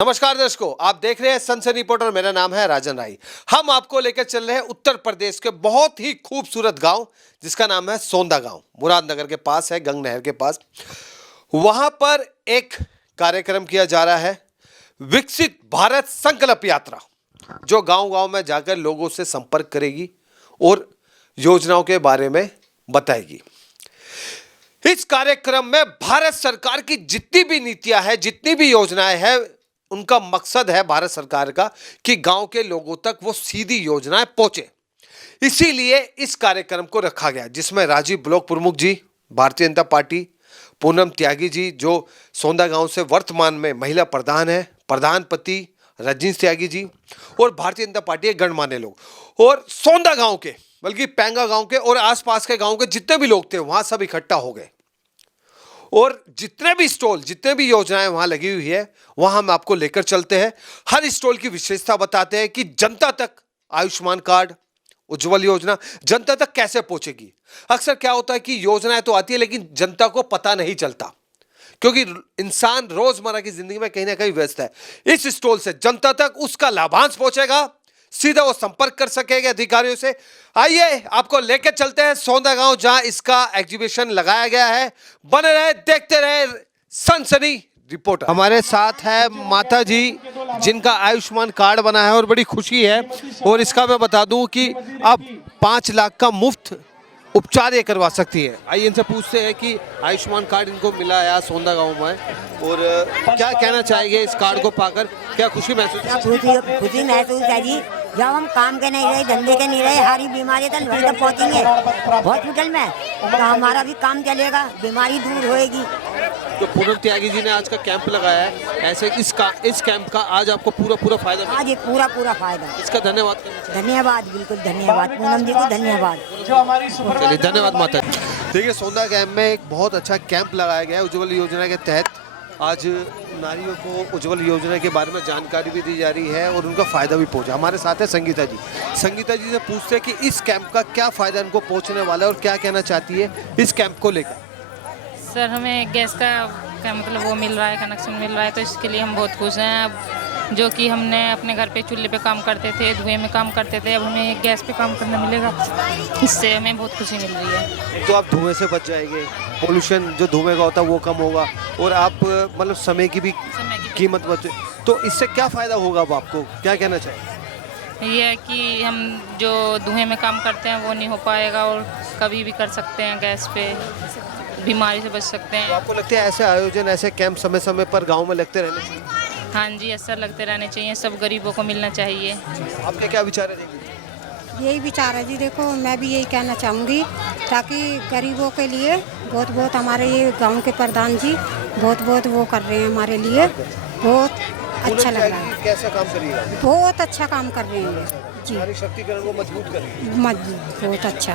नमस्कार दर्शकों, आप देख रहे हैं सनसनी रिपोर्टर। मेरा नाम है राजन राय। हम आपको लेकर चल रहे हैं उत्तर प्रदेश के बहुत ही खूबसूरत गांव जिसका नाम है सोंदा गांव। मुरादनगर के पास है, गंग नहर के पास। वहां पर एक कार्यक्रम किया जा रहा है, विकसित भारत संकल्प यात्रा, जो गांव-गांव में जाकर लोगों से संपर्क करेगी और योजनाओं के बारे में बताएगी। इस कार्यक्रम में भारत सरकार की जितनी भी नीतियां हैं, जितनी भी योजनाएं हैं, उनका मकसद है भारत सरकार का कि गांव के लोगों तक वो सीधी योजनाएं पहुंचे। इसीलिए इस कार्यक्रम को रखा गया, जिसमें राजीव ब्लॉक प्रमुख जी भारतीय जनता पार्टी, पूनम त्यागी जी जो सोंदा गांव से वर्तमान में महिला प्रधान है, प्रधानपति रजनीश त्यागी जी और भारतीय जनता पार्टी के गणमान्य लोग, और सोंदा गांव के बल्कि पेंगा गांव के और आसपास के गांव के जितने भी लोग थे वहां सब इकट्ठा हो गए। और जितने भी स्टॉल, जितने भी योजनाएं वहां लगी हुई है, वहां हम आपको लेकर चलते हैं। हर स्टॉल की विशेषता बताते हैं कि जनता तक आयुष्मान कार्ड, उज्जवल योजना जनता तक कैसे पहुंचेगी। अक्सर क्या होता है कि योजनाएं तो आती है लेकिन जनता को पता नहीं चलता, क्योंकि इंसान रोजमर्रा की जिंदगी में कहीं ना कहीं व्यस्त है। इस स्टॉल से जनता तक उसका लाभांश पहुंचेगा, सीधा वो संपर्क कर सकेगा अधिकारियों से। आइए आपको लेकर चलते हैं सोंदा गांव, जहां इसका एग्जीबिशन लगाया गया है। बने रहे, देखते रहे सनसनी रिपोर्टर। हमारे साथ है माता जी जिनका आयुष्मान कार्ड बना है और बड़ी खुशी है। और इसका मैं बता दूं कि अब 5 लाख का मुफ्त उपचार ये करवा सकती है। आइए इनसे पूछते हैं कि आयुष्मान कार्ड इनको मिला है सोंदा गांव में, और क्या कहना चाहेंगे इस कार्ड को पाकर, क्या खुशी महसूस? खुशी महसूस है जी। जब हम काम के नहीं रहे, धंधे के नहीं रहे, हरी बीमारी तो वहीं तक पहुँचेंगे हॉस्पिटल में, तो हमारा भी काम चलेगा, बीमारी दूर होएगी। तो पूनम त्यागी जी ने आज का कैंप लगाया है, ऐसे इस कैंप का आज आपको पूरा फायदा मिला? आज पूरा फायदा। इसका धन्यवाद। धन्यवाद, बिल्कुल धन्यवाद पूनम जी को, धन्यवाद। चलिए धन्यवाद माता। देखिए सोंदा कैंप में एक बहुत अच्छा कैंप लगाया गया है उज्जवल योजना के तहत। आज नारियों को उज्जवल योजना के बारे में जानकारी भी दी जा रही है और उनका फ़ायदा भी पहुंचा। हमारे साथ है संगीता जी। संगीता जी से पूछते हैं कि इस कैंप का क्या फ़ायदा इनको पहुंचने वाला है और क्या कहना चाहती है इस कैंप को लेकर। सर, हमें गैस का मतलब वो मिल रहा है, कनेक्शन मिल रहा है, तो इसके लिए हम बहुत खुश हैं। अब जो कि हमने अपने घर पे चूल्हे पे काम करते थे, धुएं में काम करते थे, अब हमें गैस पे काम करना मिलेगा, इससे हमें बहुत खुशी मिल रही है। तो आप धुएं से बच जाएंगे, पोल्यूशन जो धुएं का होता है वो कम होगा, और आप मतलब समय की भी कीमत बचे, तो इससे क्या फ़ायदा होगा? अब आपको क्या कहना चाहिए? ये है कि हम जो धुएं में काम करते हैं वो नहीं हो पाएगा, और कभी भी कर सकते हैं गैस पे, बीमारी से बच सकते हैं। तो आपको लगता है ऐसे आयोजन, ऐसे कैंप समय समय पर गांव में लगते रहने चाहिए? हाँ जी, ऐसा लगते रहने चाहिए, सब गरीबों को मिलना चाहिए। आपके क्या विचार है? यही विचार है जी। देखो, मैं भी यही कहना चाहूँगी, ताकि गरीबों के लिए बहुत हमारे ये गांव के प्रधान जी बहुत वो कर रहे हैं हमारे लिए, बहुत अच्छा लग रहा है। कैसा काम करिएगा? बहुत अच्छा काम कर रहे हैं जी, नारी शक्तिकरण को मजबूत करेंगे। मजबूत, बहुत अच्छा।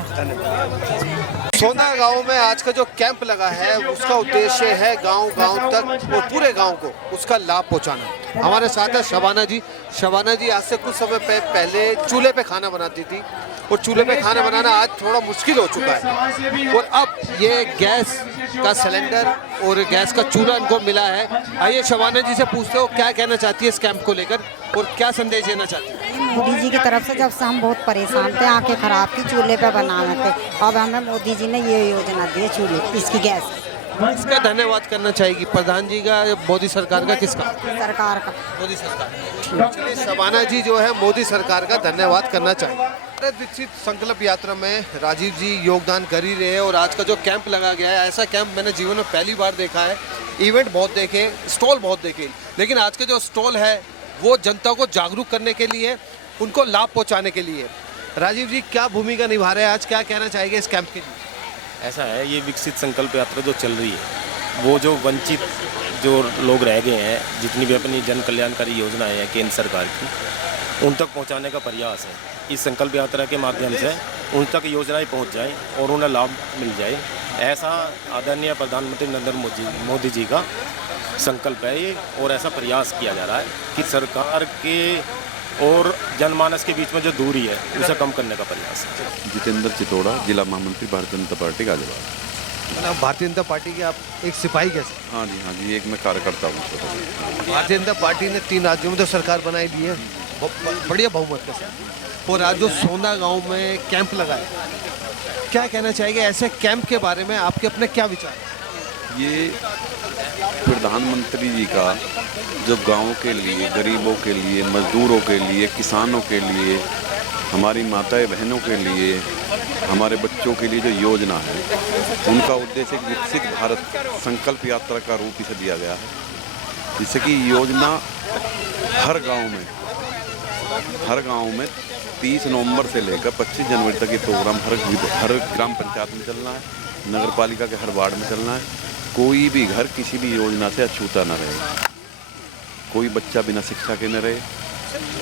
सोंदा गांव में आज का जो कैंप लगा है उसका उद्देश्य है गांव-गांव तक और पूरे गांव को उसका लाभ पहुंचाना। हमारे साथ है शबाना जी। शबाना जी आज से कुछ समय पहले चूल्हे पे खाना बनाती थी, और चूल्हे पे खाना बनाना आज थोड़ा मुश्किल हो चुका है, और अब ये गैस का सिलेंडर और गैस का चूल्हा इनको मिला है। आइए शबाना जी से पूछते हो क्या कहना चाहती है इस कैंप को लेकर और क्या संदेश देना चाहती है? मोदी जी की तरफ से जब से हम बहुत परेशान थे, आंखें खराब थी, चूल्हे पे बनाने थे, अब हमें मोदी जी ने ये योजना दी है चूल्हे इसकी गैस। इसका धन्यवाद करना चाहेगी प्रधान जी का, मोदी सरकार का? किसका? सरकार का। मोदी सरकार। चलिए शबाना जी जो है मोदी सरकार का धन्यवाद करना चाहिए। भारत विकसित संकल्प यात्रा में राजीव जी योगदान कर ही रहे हैं, और आज का जो कैंप लगा गया है, ऐसा कैंप मैंने जीवन में पहली बार देखा है। इवेंट बहुत देखे, स्टॉल बहुत देखे, लेकिन आज का जो स्टॉल है वो जनता को जागरूक करने के लिए, उनको लाभ पहुँचाने के लिए। राजीव जी क्या भूमिका निभा रहे हैं आज, क्या कहना चाहेंगे इस कैंप के लिए? ऐसा है, ये विकसित संकल्प यात्रा जो चल रही है, वो जो वंचित जो लोग रह गए हैं, जितनी भी अपनी जन कल्याणकारी योजनाएं हैं केंद्र सरकार की, उन तक पहुंचाने का प्रयास है। इस संकल्प यात्रा के माध्यम से उन तक योजनाएं पहुंच जाएं और उन्हें लाभ मिल जाए, ऐसा आदरणीय प्रधानमंत्री नरेंद्र मोदी जी का संकल्प है ये, और ऐसा प्रयास किया जा रहा है कि सरकार के और जनमानस के बीच में जो दूरी है उसे कम करने का प्रयास है। जितेंद्र चितौड़ा, जिला महामंत्री भारतीय जनता पार्टी गाजियाबाद। मतलब भारतीय जनता पार्टी के आप एक सिपाही कैसे? हाँ जी, एक मैं कार्यकर्ता हूँ छोटा सा। भारतीय जनता पार्टी ने 3 राज्यों में तो सरकार बनाई दी है बढ़िया बहुमत के साथ, और आज जो सोंदा गांव में कैंप लगा है, क्या कहना चाहेंगे ऐसे कैंप के बारे में? आपके अपने क्या विचार हैं? ये प्रधानमंत्री जी का जो गाँव के लिए, गरीबों के लिए, मजदूरों के लिए, किसानों के लिए, हमारी माताएं बहनों के लिए, हमारे बच्चों के लिए जो योजना है, उनका उद्देश्य एक विकसित भारत संकल्प यात्रा का रूप इसे दिया गया है। जिससे कि योजना हर गांव में 30 नवंबर से लेकर 25 जनवरी तक ये प्रोग्राम हर ग्राम पंचायत में चलना है, नगर पालिका के हर वार्ड में चलना है। कोई भी घर किसी भी योजना से अछूता न रहे, कोई बच्चा बिना शिक्षा के न रहे।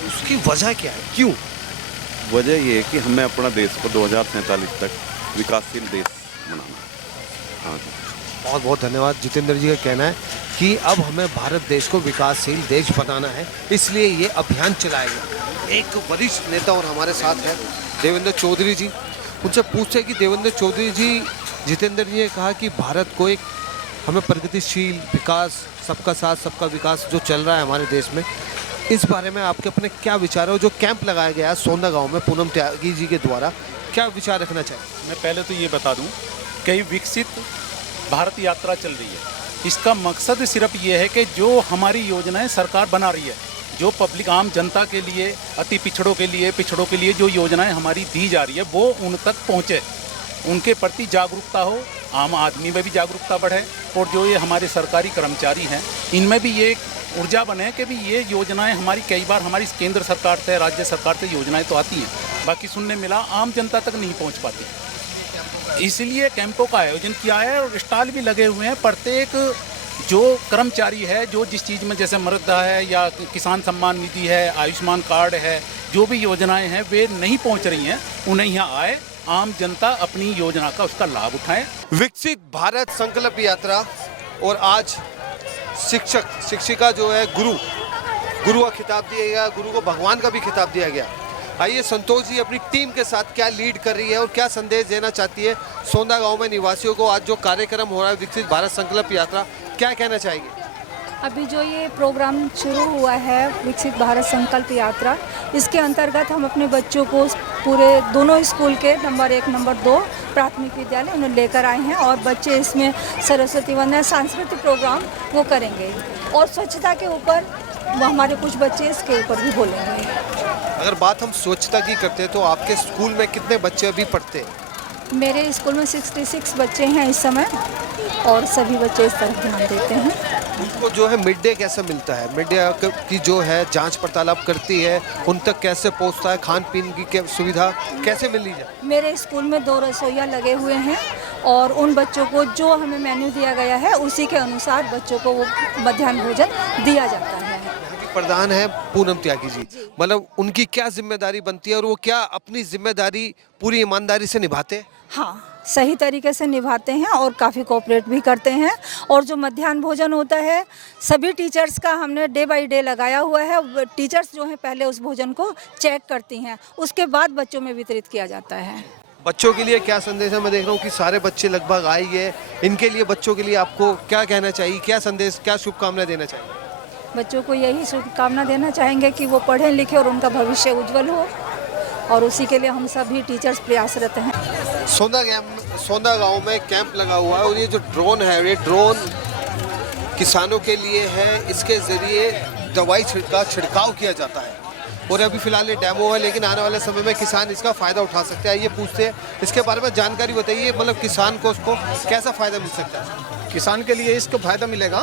उसकी वजह क्या है, क्यों? वजह ये है कि हमें अपना देश को 2047 तक विकासशील देश बनाना है। हाँ जी, बहुत बहुत धन्यवाद। जितेंद्र जी का कहना है कि अब हमें भारत देश को विकासशील देश बनाना है, इसलिए ये अभियान चलाया गया। एक वरिष्ठ नेता और हमारे साथ है देवेंद्र चौधरी जी। उनसे पूछते हैं कि देवेंद्र चौधरी जी, जितेंद्र जी ने कहा कि भारत को एक हमें प्रगतिशील विकास, सबका साथ सबका विकास जो चल रहा है हमारे देश में, इस बारे में आपके अपने क्या विचार है? जो कैंप लगाया गया है सोंदा गांव में पूनम त्यागी जी के द्वारा, क्या विचार रखना चाहिए? मैं पहले तो ये बता दूं कि विकसित भारत यात्रा चल रही है। इसका मकसद सिर्फ ये है कि जो हमारी योजनाएं सरकार बना रही है, जो पब्लिक आम जनता के लिए, अति पिछड़ों के लिए जो योजनाएं हमारी दी जा रही है, वो उन तक पहुँचे, उनके प्रति जागरूकता हो, आम आदमी में भी जागरूकता बढ़े, और जो ये हमारे सरकारी कर्मचारी हैं इनमें भी ये ऊर्जा बने कि भी ये योजनाएं हमारी, कई बार हमारी केंद्र सरकार से, राज्य सरकार से योजनाएं तो आती हैं, बाकी सुनने मिला आम जनता तक नहीं पहुंच पाती। इसलिए कैंपों का आयोजन किया है और स्टॉल भी लगे हुए हैं। प्रत्येक जो कर्मचारी है, जो जिस चीज़ में, जैसे मृदा है या किसान सम्मान निधि है, आयुष्मान कार्ड है, जो भी योजनाएं हैं वे नहीं पहुंच रही हैं, उन्हें यहाँ आए, आम जनता अपनी योजना का उसका लाभ उठाएं। विकसित भारत संकल्प यात्रा, और आज शिक्षक शिक्षिका जो है गुरु का खिताब दिया गया, गुरु को भगवान का भी खिताब दिया गया। आइए संतोष जी अपनी टीम के साथ क्या लीड कर रही है और क्या संदेश देना चाहती है सोंदा गांव में निवासियों को? आज जो कार्यक्रम हो रहा है विकसित भारत संकल्प यात्रा, क्या कहना चाहेंगे? अभी जो ये प्रोग्राम शुरू हुआ है विकसित भारत संकल्प यात्रा, इसके अंतर्गत हम अपने बच्चों को पूरे दोनों स्कूल के नंबर 1, नंबर 2 प्राथमिक विद्यालय उन्हें लेकर आए हैं, और बच्चे इसमें सरस्वती वंदना, सांस्कृतिक प्रोग्राम वो करेंगे, और स्वच्छता के ऊपर वो हमारे कुछ बच्चे इसके ऊपर भी बोलेंगे। अगर बात हम स्वच्छता की करते हैं तो आपके स्कूल में कितने बच्चे अभी पढ़ते हैं? मेरे स्कूल में 66 बच्चे हैं इस समय, और सभी बच्चे इस तरफ ध्यान देते हैं। उनको जो है मिड डे कैसे मिलता है? मिड डे की जो है जांच पड़ताल आप करती है, उन तक कैसे पहुंचता है? खान पीन की सुविधा कैसे मिल ली जाए? मेरे स्कूल में 2 रसोइया लगे हुए हैं, और उन बच्चों को जो हमें मेन्यू दिया गया है उसी के अनुसार बच्चों को वो मध्याह्न भोजन दिया जाता है। प्रधान है पूनम त्यागी जी, मतलब उनकी क्या जिम्मेदारी बनती है और वो क्या अपनी जिम्मेदारी पूरी ईमानदारी से निभाते हैं? हाँ, सही तरीके से निभाते हैं और काफ़ी कोऑपरेट भी करते हैं। और जो मध्याह्न भोजन होता है, सभी टीचर्स का हमने डे बाय डे लगाया हुआ है। टीचर्स जो हैं पहले उस भोजन को चेक करती हैं, उसके बाद बच्चों में वितरित किया जाता है। बच्चों के लिए क्या संदेश है? मैं देख रहा हूँ कि सारे बच्चे लगभग आए हैं, इनके लिए, बच्चों के लिए आपको क्या कहना चाहिए? क्या संदेश, क्या शुभकामनाएं देना चाहिए? बच्चों को यही शुभकामना देना चाहेंगे कि वो पढ़ें लिखें और उनका भविष्य उज्जवल हो, और उसी के लिए हम सभी टीचर्स प्रयासरत हैं। सोंदा गांव में कैंप लगा हुआ है, और ये जो ड्रोन है, ये ड्रोन किसानों के लिए है। इसके ज़रिए दवाई छिड़काव किया जाता है, और अभी फ़िलहाल ये डेमो है, लेकिन आने वाले समय में किसान इसका फ़ायदा उठा सकते हैं। ये पूछते हैं इसके बारे में जानकारी बताइए, मतलब किसान को उसको कैसा फ़ायदा मिल सकता है? किसान के लिए इसको फायदा मिलेगा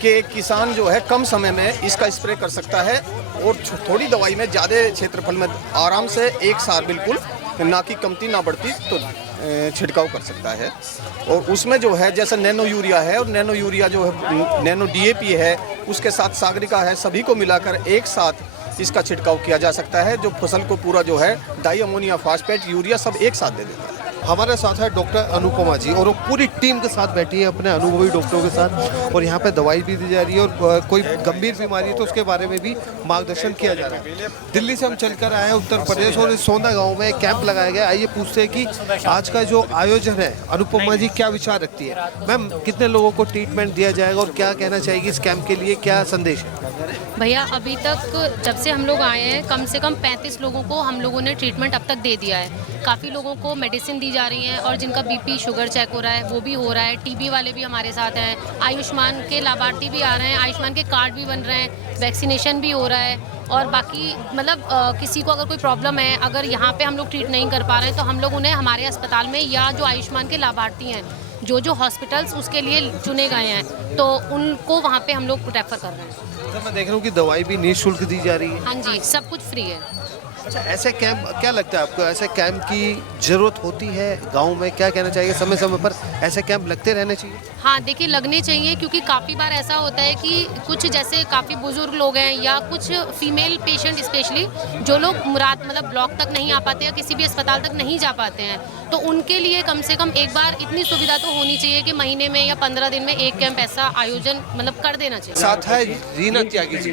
कि किसान जो है कम समय में इसका स्प्रे कर सकता है, और थोड़ी दवाई में ज़्यादा क्षेत्रफल में आराम से एक साथ बिल्कुल ना की कमती ना बढ़ती तो छिड़काव कर सकता है। और उसमें जो है जैसे नैनो यूरिया है, और नैनो यूरिया जो है नैनो DAP है, उसके साथ सागरिका है, सभी को मिलाकर एक साथ इसका छिड़काव किया जा सकता है, जो फसल को पूरा जो है डाई अमोनिया फॉस्फेट यूरिया सब एक साथ दे देता है। हमारे साथ है डॉक्टर अनुपमा जी और वो पूरी टीम के साथ बैठी है अपने अनुभवी डॉक्टरों के साथ, और यहाँ पे दवाई भी दी जा रही है और कोई गंभीर बीमारी है तो उसके बारे में भी मार्गदर्शन किया जा रहा है। दिल्ली से हम चलकर आए हैं उत्तर प्रदेश और इस सोंदा गाँव में कैंप लगाया गया। आइए पूछते हैं कि आज का जो आयोजन है अनुपमा जी क्या विचार रखती है। मैम, कितने लोगों को ट्रीटमेंट दिया जाएगा और क्या कहना चाहेगी इस कैंप के लिए, क्या संदेश है? भैया अभी तक जब से हम लोग आए हैं कम से कम 35 लोगों को हम लोगों ने ट्रीटमेंट अब तक दे दिया है। काफ़ी लोगों को मेडिसिन दी जा रही है और जिनका बीपी शुगर चेक हो रहा है वो भी हो रहा है। टीबी वाले भी हमारे साथ हैं, आयुष्मान के लाभार्थी भी आ रहे हैं, आयुष्मान के कार्ड भी बन रहे हैं, वैक्सीनेशन भी हो रहा है। और बाकी मतलब किसी को अगर कोई प्रॉब्लम है, अगर यहाँ पे हम लोग ट्रीट नहीं कर पा रहे हैं तो हम लोग उन्हें हमारे अस्पताल में या जो आयुष्मान के लाभार्थी हैं जो हॉस्पिटल्स उसके लिए चुने गए हैं तो उनको वहाँ पे हम लोग रेफर कर रहे हैं। तो मैं देख रहा हूँ कि दवाई भी निःशुल्क दी जा रही है। हाँ जी, सब कुछ फ्री है। अच्छा, ऐसे कैंप क्या लगता है आपको, ऐसे कैंप की ज़रूरत होती है गांव में? क्या कहना चाहिए, समय समय पर ऐसे कैंप लगते रहने चाहिए? हाँ देखिए, लगने चाहिए क्योंकि काफ़ी बार ऐसा होता है कि कुछ जैसे काफ़ी बुजुर्ग लोग हैं या कुछ फीमेल पेशेंट स्पेशली जो लोग मुराद मतलब ब्लॉक तक नहीं आ पाते या किसी भी अस्पताल तक नहीं जा पाते हैं, तो उनके लिए कम से कम एक बार इतनी सुविधा तो होनी चाहिए कि महीने में या 15 दिन में एक कैंप ऐसा आयोजन मतलब कर देना चाहिए। साथ है रीना त्यागी जी,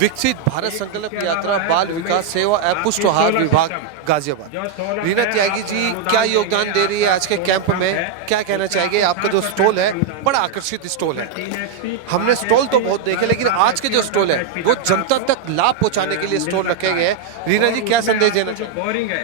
विकसित भारत संकल्प यात्रा बाल विकास सेवा एवं पुष्ट आहार विभाग गाजियाबाद। रीना त्यागी जी क्या योगदान दे रही है आज के कैंप में, क्या कहना चाहेंगे? आपका जो स्टॉल है बड़ा आकर्षित स्टॉल है। हमने स्टॉल तो बहुत देखे लेकिन आज के जो स्टॉल है वो जनता तक लाभ पहुंचाने के लिए स्टॉल रखे गए हैं। रीना जी क्या संदेश देना चाहिए?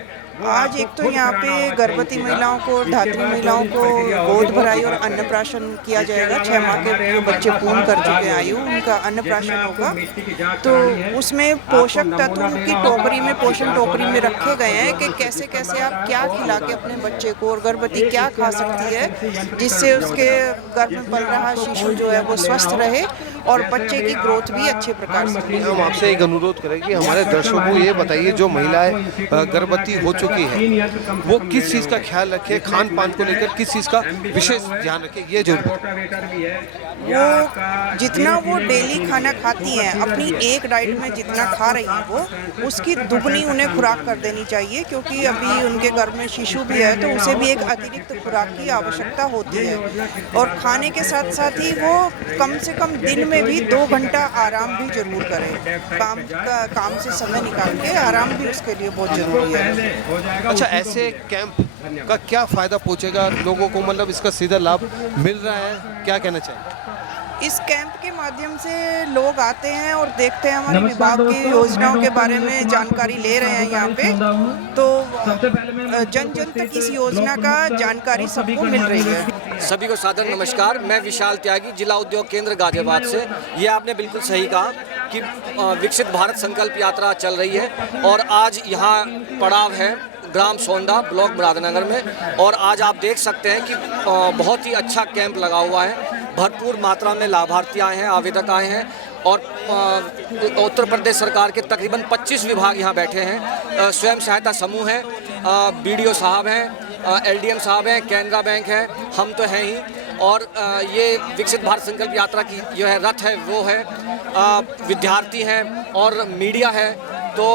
आज एक तो यहाँ पे गर्भवती महिलाओं को, धात्री महिलाओं को गोद भराई और अन्नप्राशन किया जाएगा। 6 माह के जो बच्चे पूर्ण कर चुके हैं आयु, उनका अन्नप्राशन होगा। तो उसमें पोषक तत्व उनकी टोकरी में, पोषण टोकरी में रखे गए हैं कि कैसे कैसे आप क्या खिला के अपने बच्चे को, और गर्भवती क्या खा सकती है जिससे उसके गर्भ में पल रहा शिशु जो है वो स्वस्थ रहे और बच्चे की ग्रोथ भी अच्छे प्रकार से। हम आपसे एक अनुरोध करें कि हमारे दर्शकों को ये बताइए, जो महिलाएं गर्भवती हो चुकी है वो किस चीज़ का ख्याल रखे, खान पान को लेकर किस चीज़ का विशेष ध्यान रखे, ये जरूर। वो जितना वो डेली खाना खाती हैं, अपनी एक डाइट में जितना खा रही हैं वो उसकी दुगनी उन्हें खुराक कर देनी चाहिए, क्योंकि अभी उनके गर्भ में शिशु भी है तो उसे भी एक अतिरिक्त खुराक की आवश्यकता होती है। और खाने के साथ साथ ही वो कम से कम दिन में भी 2 घंटा आराम भी जरूर करें। काम से समय निकाल के आराम भी उसके लिए बहुत जरूरी है। अच्छा, ऐसे कैंप का क्या फायदा पहुंचेगा लोगों को, मतलब इसका सीधा लाभ मिल रहा है, क्या कहना चाहिए? इस कैंप के माध्यम से लोग आते हैं और देखते हैं हमारे विभाग की योजनाओं के बारे में जानकारी ले रहे हैं यहाँ पे, तो जन जन तक इस योजना का जानकारी सबको मिल रही है। सभी को सादर नमस्कार। मैं विशाल त्यागी, जिला उद्योग केंद्र गाजियाबाद से। ये आपने बिल्कुल सही कहा कि विकसित भारत संकल्प यात्रा चल रही है और आज यहाँ पड़ाव है ग्राम सोंदा, ब्लॉक मुरादनगर में। और आज आप देख सकते हैं कि बहुत ही अच्छा कैंप लगा हुआ है। भरपूर मात्रा में लाभार्थी आए हैं, आवेदक आए हैं और उत्तर प्रदेश सरकार के तकरीबन 25 विभाग यहाँ बैठे हैं। स्वयं सहायता समूह हैं, BDO साहब हैं, LDM साहब हैं, कैनरा बैंक है, हम तो हैं ही। और ये विकसित भारत संकल्प यात्रा की जो है रथ है वो है, विद्यार्थी हैं और मीडिया है। तो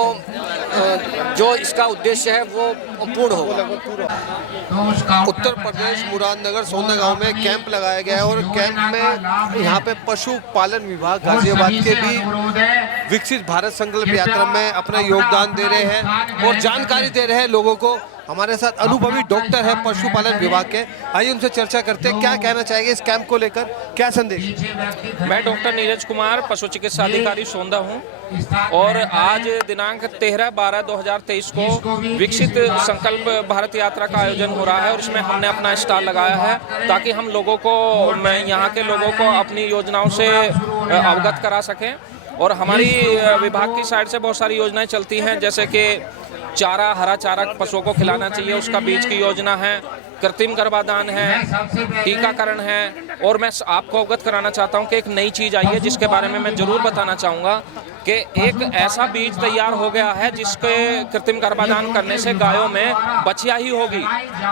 जो इसका उद्देश्य है वो पूर्ण होगा। उत्तर प्रदेश मुरादनगर सोंदा गांव में कैंप लगाया गया है और कैंप में यहाँ पे पशुपालन विभाग गाजियाबाद के भी विकसित भारत संकल्प यात्रा में अपना योगदान दे रहे हैं और जानकारी दे रहे हैं लोगों को। हमारे साथ अनुभवी डॉक्टर है पशुपालन विभाग के, आइए उनसे चर्चा करते हैं क्या कहना चाहेंगे इस कैंप को लेकर, क्या संदेश? मैं डॉक्टर नीरज कुमार, पशु चिकित्सा अधिकारी सोंदा हूं और आज दिनांक 13/12/2023 को विकसित संकल्प भारत यात्रा का आयोजन हो रहा है और इसमें हमने अपना स्टॉल लगाया है ताकि हम लोगों को, यहाँ के लोगों को अपनी योजनाओं से अवगत करा सकें। और हमारी विभाग की साइड से बहुत सारी योजनाएं चलती हैं, जैसे कि चारा, हरा चारा पशुओं को खिलाना चाहिए, उसका बीज की योजना है, कृत्रिम गर्भाधान है, टीकाकरण है। और मैं आपको अवगत कराना चाहता हूं कि एक नई चीज़ आई है जिसके बारे में मैं ज़रूर बताना चाहूँगा कि एक ऐसा बीज तैयार हो गया है जिसके कृत्रिम गर्भाधान करने से गायों में बछिया ही होगी,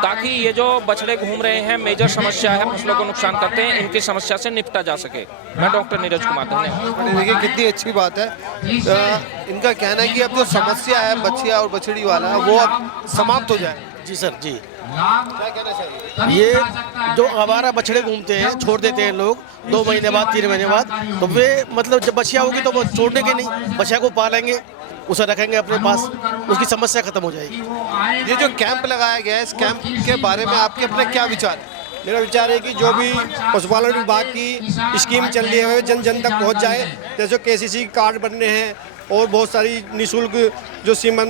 ताकि ये जो बछड़े घूम रहे हैं, मेजर समस्या है, फसलों को नुकसान करते हैं, इनकी समस्या से निपटा जा सके। मैं डॉक्टर नीरज कुमार, धन्यवाद। देखिए कितनी अच्छी बात है। इनका कहना है कि अब जो समस्या है बछिया और बछड़ी वाला वो अब समाप्त हो जाए। जी सर जी। क्या कहना चाहिए? ये जो आवारा बछड़े घूमते हैं, छोड़ देते हैं लोग 2 महीने बाद 3 महीने बाद, तो वे मतलब जब बछिया होगी तो वो छोड़ने के नहीं, बछिया को पालेंगे, उसे रखेंगे अपने पास, उसकी समस्या खत्म हो जाएगी। ये जो कैंप लगाया गया है, इस कैंप के बारे में आपके अपने क्या विचार है? मेरा विचार है कि जो भी पशुपालन विभाग की स्कीम चल रही है जन जन तक पहुंच जाए। जैसे KCC कार्ड बनने हैं और बहुत सारी निःशुल्क जो सीमन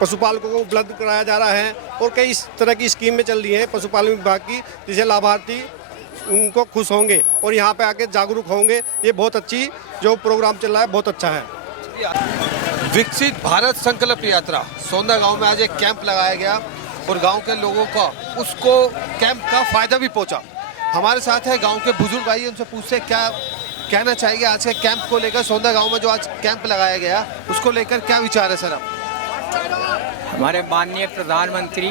पशुपालकों को उपलब्ध कराया जा रहा है और कई इस तरह की स्कीमें चल रही हैं पशुपालन विभाग की, जिसे लाभार्थी उनको खुश होंगे और यहाँ पे आके जागरूक होंगे। ये बहुत अच्छी जो प्रोग्राम चल रहा है, बहुत अच्छा है। विकसित भारत संकल्प यात्रा सोंदा गांव में आज एक कैंप लगाया गया और गांव के लोगों का उसको कैंप का फायदा भी पहुंचा। हमारे साथ है गांव के बुजुर्ग, आइए उनसे पूछते हैं क्या कहना चाहेंगे आज के कैंप को लेकर। सोंदा गांव में जो आज कैंप लगाया गया उसको लेकर क्या विचार है सर आप? हमारे माननीय प्रधानमंत्री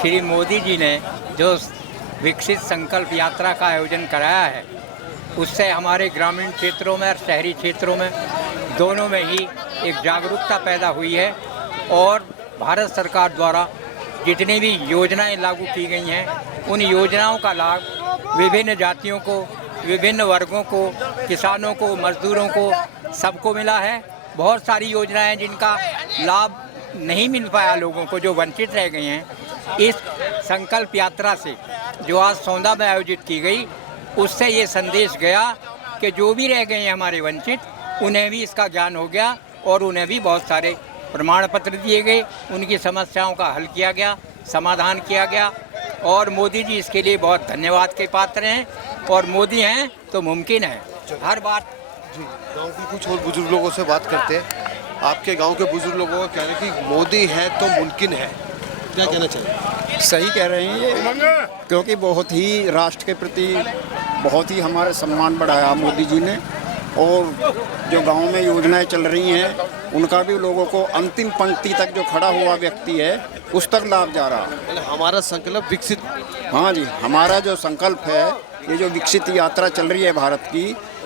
श्री मोदी जी ने जो विकसित संकल्प यात्रा का आयोजन कराया है, उससे हमारे ग्रामीण क्षेत्रों में और शहरी क्षेत्रों में दोनों में ही एक जागरूकता पैदा हुई है और भारत सरकार द्वारा जितनी भी योजनाएं लागू की गई हैं, उन योजनाओं का लाभ विभिन्न जातियों को, विभिन्न वर्गों को, किसानों को, मजदूरों को, सबको मिला है। बहुत सारी योजनाएं जिनका लाभ नहीं मिल पाया लोगों को, जो वंचित रह गए हैं, इस संकल्प यात्रा से जो आज सोंदा में आयोजित की गई, उससे ये संदेश गया कि जो भी रह गए हैं हमारे वंचित, उन्हें भी इसका ज्ञान हो गया और उन्हें भी बहुत सारे प्रमाण पत्र दिए गए, उनकी समस्याओं का हल किया गया, समाधान किया गया और मोदी जी इसके लिए बहुत धन्यवाद के पात्र हैं और मोदी हैं तो मुमकिन है हर बात। जी, गांव के कुछ और बुजुर्ग लोगों से बात करते हैं। आपके गांव के बुजुर्ग लोगों का कहना है कि मोदी है तो मुमकिन है, क्या कहना चाहिए? सही कह रहे हैं ये, क्योंकि बहुत ही राष्ट्र के प्रति बहुत ही हमारा सम्मान बढ़ाया मोदी जी ने और जो गांव में योजनाएं चल रही हैं उनका भी लोगों को अंतिम पंक्ति तक जो खड़ा हुआ व्यक्ति है उस तक लाभ जा रहा है। हमारा संकल्प विकसित, हाँ जी, हमारा जो संकल्प है, ये जो विकसित यात्रा चल रही है भारत की,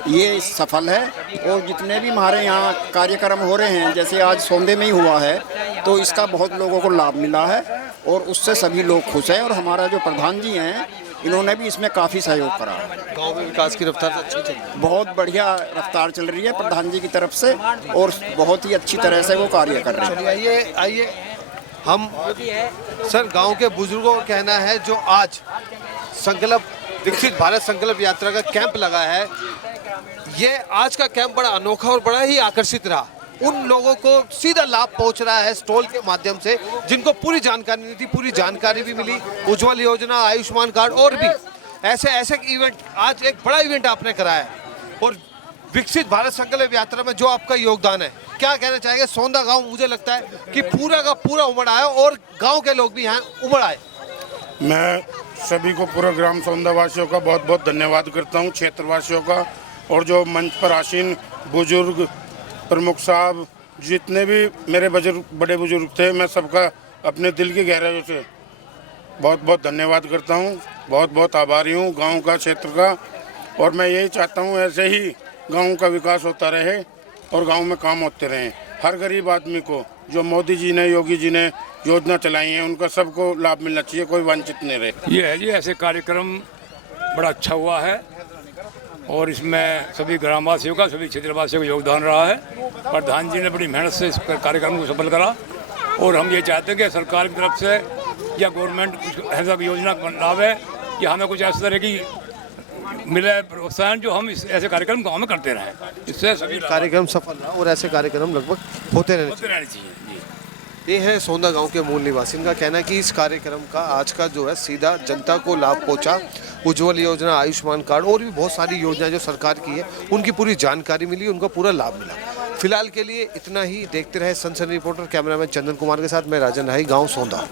ये सफल है और जितने भी हमारे यहाँ कार्यक्रम हो रहे हैं, जैसे आज सोंदे में ही हुआ है, तो इसका बहुत लोगों को लाभ मिला है और उससे सभी लोग खुश हैं और हमारा जो प्रधान जी हैं, इन्होंने भी इसमें काफ़ी सहयोग करा। गांव में विकास की रफ्तार अच्छी चल रही है, बहुत बढ़िया रफ्तार चल रही है प्रधान जी की तरफ से और बहुत ही अच्छी तरह से वो कार्य कर रहे हैं। आइए आइए हम सर, गांव के बुजुर्गों का कहना है जो आज संकल्प विकसित भारत संकल्प यात्रा का कैंप लगा है, ये आज का कैंप बड़ा अनोखा और बड़ा ही आकर्षित रहा। उन लोगों को सीधा लाभ पहुंच रहा है स्टॉल के माध्यम से, जिनको पूरी जानकारी नहीं थी, पूरी जानकारी भी मिली। उज्ज्वल योजना, आयुष्मान कार्ड और भी ऐसे ऐसे इवेंट, आज एक बड़ा इवेंट आपने कराया और विकसित भारत संकल्प यात्रा में जो आपका योगदान है, क्या कहना चाहेंगे? सोंदा गांव मुझे लगता है कि पूरा का पूरा उमड़ आया और गांव के लोग भी यहाँ उमड़ आए। मैं सभी को, पूरे ग्राम सोंदा वासियों का बहुत बहुत धन्यवाद करता हूँ, क्षेत्रवासियों का और जो मंच पर आसीन बुजुर्ग, प्रमुख साहब, जितने भी मेरे बड़े बुजुर्ग थे, मैं सबका अपने दिल की गहराइयों से बहुत बहुत धन्यवाद करता हूँ, बहुत बहुत आभारी हूँ गांव का, क्षेत्र का। और मैं यही चाहता हूँ ऐसे ही गांव का विकास होता रहे और गांव में काम होते रहें। हर गरीब आदमी को जो मोदी जी ने, योगी जी ने योजना चलाई हैं, उनका सबको लाभ मिलना चाहिए, कोई वंचित नहीं रहे। ये है जी, ऐसे कार्यक्रम बड़ा अच्छा हुआ है और इसमें सभी ग्रामवासियों का, सभी क्षेत्रवासियों का योगदान रहा है। प्रधान जी ने बड़ी मेहनत से इस कार्यक्रम को सफल करा और हम ये चाहते हैं कि सरकार की तरफ से या गवर्नमेंट कुछ ऐसा योजना बनावे कि हमें कुछ इस तरह की मिले प्रोत्साहन, जो हम इस ऐसे कार्यक्रम गाँव में करते रहें। इससे सभी कार्यक्रम सफल रहा और ऐसे कार्यक्रम लगभग होते रहने चाहिए। ये है सोंदा गांव के मूल निवासी, इनका कहना है कि इस कार्यक्रम का आज का जो है सीधा जनता को लाभ पहुंचा। उज्ज्वल योजना, आयुष्मान कार्ड और भी बहुत सारी योजनाएं जो सरकार की है, उनकी पूरी जानकारी मिली, उनका पूरा लाभ मिला। फिलहाल के लिए इतना ही। देखते रहे सनसनी रिपोर्टर, कैमरामैन चंदन कुमार के साथ मैं राजन राही, गाँव सोंदा।